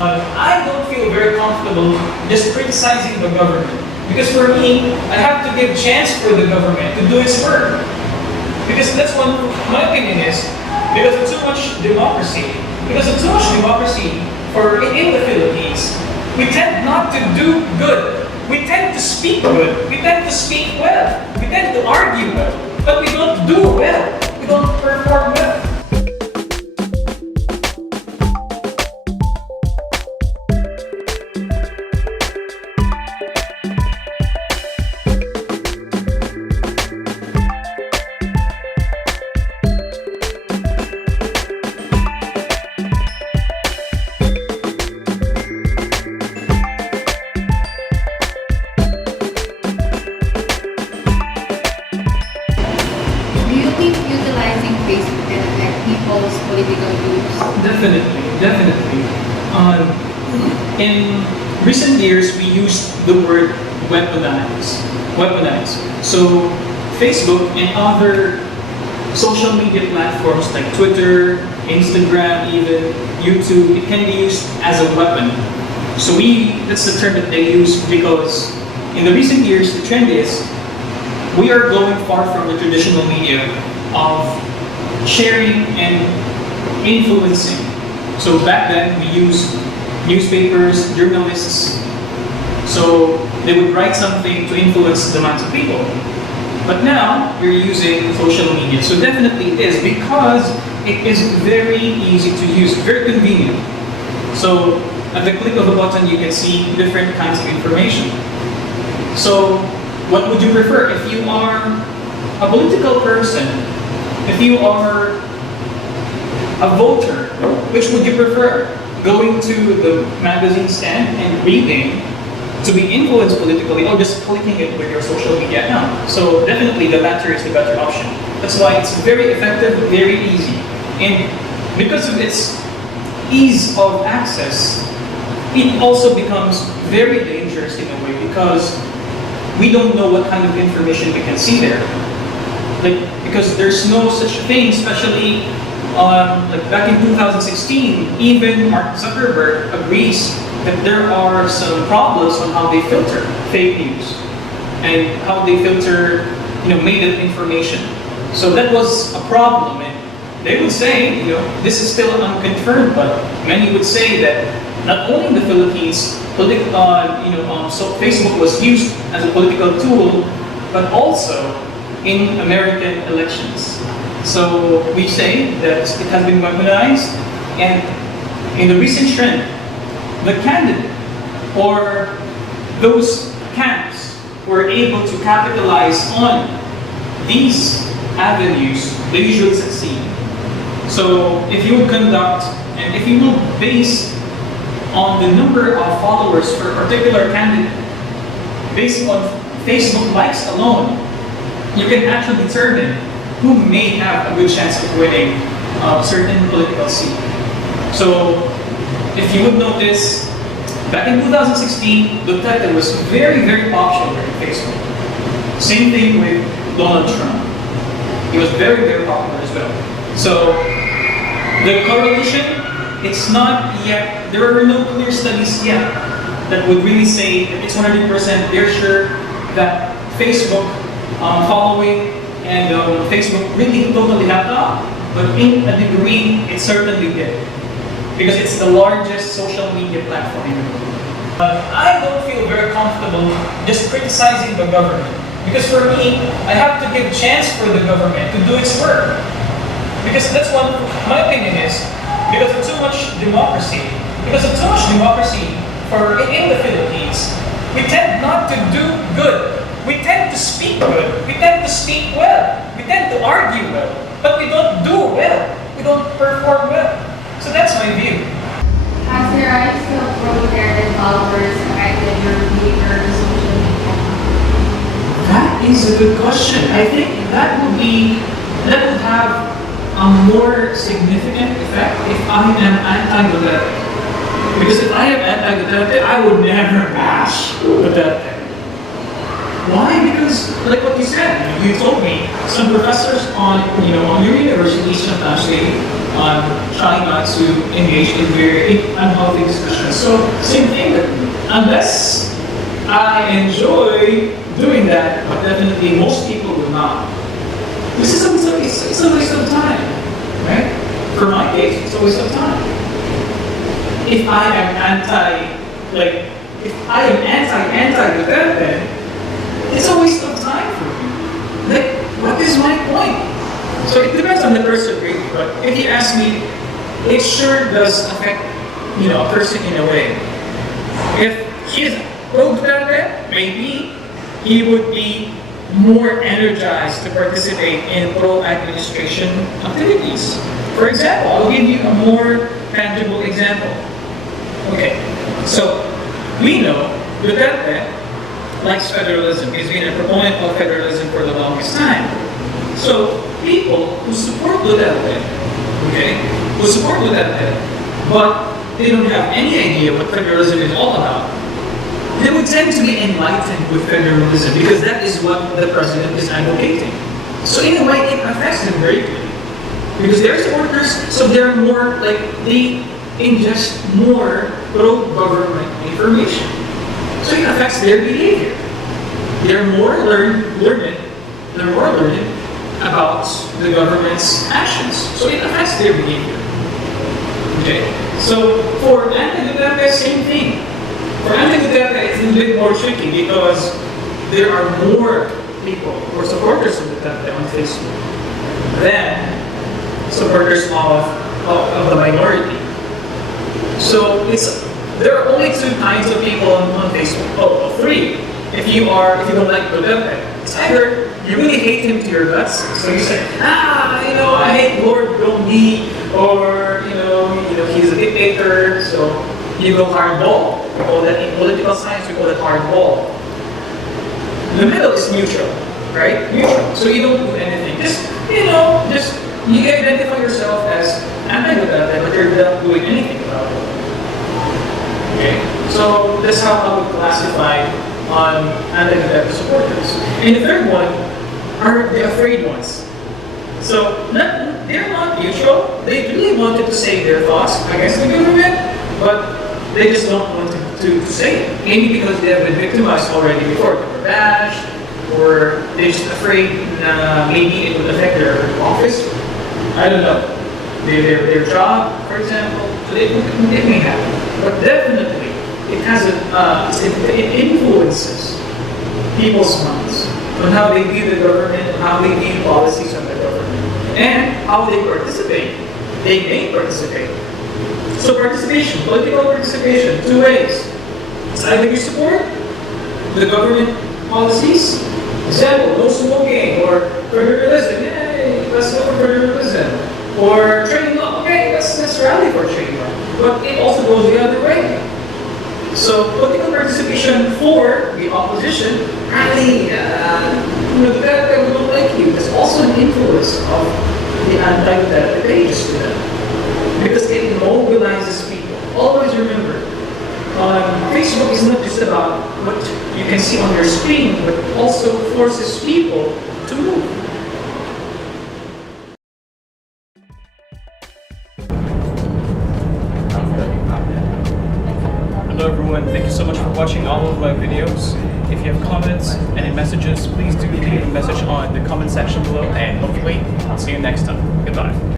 I don't feel very comfortable just criticizing the government. Because for me, I have to give chance for the government to do its work. Because that's what my opinion is. Because of too much democracy. Because of too much democracy in the Philippines, we tend not to do good. We tend to speak good. We tend to speak well. We tend to argue well. But we don't do well. We don't perform well. Utilizing Facebook can affect people's political views? Definitely. In recent years, we used the word weaponize. So Facebook and other social media platforms like Twitter, Instagram, even YouTube, it can be used as a weapon. So that's the term that they use because in the recent years, the trend is we are going far from the traditional media of sharing and influencing. So back then, we used newspapers, journalists, so they would write something to influence the minds of people. But now, we're using social media. So definitely it is because it is very easy to use, very convenient. So at the click of a button, you can see different kinds of information. So what would you prefer if you are a political person? If you are a voter, which would you prefer? Going to the magazine stand and reading to be influenced politically, or just clicking it with your social media account? So definitely the latter is the better option. That's why it's very effective, very easy. And because of its ease of access, it also becomes very dangerous in a way because we don't know what kind of information we can see there. Because there's no such thing, especially like back in 2016, even Mark Zuckerberg agrees that there are some problems on how they filter fake news and how they filter, made-up information. So that was a problem, and they would say, this is still unconfirmed, but many would say that not only in the Philippines, so Facebook was used as a political tool, but also in American elections. So we say that it has been weaponized, and in the recent trend, the candidate or those camps were able to capitalize on these avenues, they usually succeed. So if you would conduct, and if you will base on the number of followers for a particular candidate, based on Facebook likes alone, you can actually determine who may have a good chance of winning a certain political seat. So, if you would notice, back in 2016, Duterte was very, very popular in Facebook. Same thing with Donald Trump. He was very, very popular as well. So, the correlation, it's not yet, there are no clear studies yet that would really say that it's 100% they're sure that Facebook following and Facebook really totally helped out, but in a degree, it certainly did. Because it's the largest social media platform in the world. I don't feel very comfortable just criticizing the government. Because for me, I have to give chance for the government to do its work. Because that's what my opinion is. Because of too much democracy. In the Philippines, we tend not to do good. We tend to speak good. We tend to speak well. We tend to argue well. But we don't do well. We don't perform well. So that's my view. Has the rise of pro-Duterte followers affected your behavior on social media? That is a good question. I think that would have a more significant effect if I am anti-Duterte. Because if I am anti-Duterte, I would never bash Duterte. Why? Because, like what you said, you told me, some professors on your university sometimes they trying not to engage in very unhealthy discussions. So same thing with me. Unless I enjoy doing that, but definitely most people will not. This is it's a waste of time, right? For my case, it's a waste of time. If I am anti-Duterte, it's a waste of time for me. Like, what is my point? So it depends on the person, really. But if you ask me, it sure does affect, a person in a way. If he's pro-Duterte, maybe he would be more energized to participate in pro-administration activities. For example, I'll give you a more tangible example. Okay, so we know Duterte likes federalism. He's been a proponent of federalism for the longest time. So people who support Duterte, but they don't have any idea what federalism is all about, they would tend to be enlightened with federalism because that is what the president is advocating. So in a way, it affects them greatly. Because they're supporters, so they're more like, they ingest more pro-government information. So it affects their behavior. They're more learned about the government's actions. So it affects their behavior. Okay? So for anti-Duterte, same thing. For anti-Duterte, it's a little bit more tricky because there are more people who are supporters of Duterte on Facebook than supporters of the minority. So there are only two kinds of people on Facebook. Oh, three. If you don't like Duterte, it's either you really hate him to your guts, so you say, I hate Lord Rody, or he's a dictator, so you go hardball. We call that in political science, we call it hardball. The middle is neutral, right? Neutral. So you don't do anything. Just you identify yourself as anti-Duterte, but you're not doing anything about it. Okay? So that's how I would classify on anti-Duterte supporters. And the third one are the afraid ones. So they're not neutral. They really wanted to say their thoughts against the government, but they just don't want to say it. Maybe because they have been victimized already before. They were bashed, or they're just afraid maybe it would affect their office. I don't know. Their job, for example. So it may happen. But definitely, it influences people's minds on how they view the government, on how they view policies of the government, and how they participate. They may participate. So participation, political participation, two ways. It's either you support the government policies, example, no smoking, or federalism, yay, let's go for federalism, or trade law, okay, let's rally for trade law. But it also goes the other way. So political participation for the opposition, rally, the fact that we don't like you, is also an influence of the anti-Duterte pages to them. Because it mobilizes people. Always remember, Facebook is not just about what you can see on your screen, but also forces people to move. Hello everyone, thank you so much for watching all of my videos. If you have comments and any messages, please do leave a message on the comment section below, and hopefully I'll see you next time. Goodbye.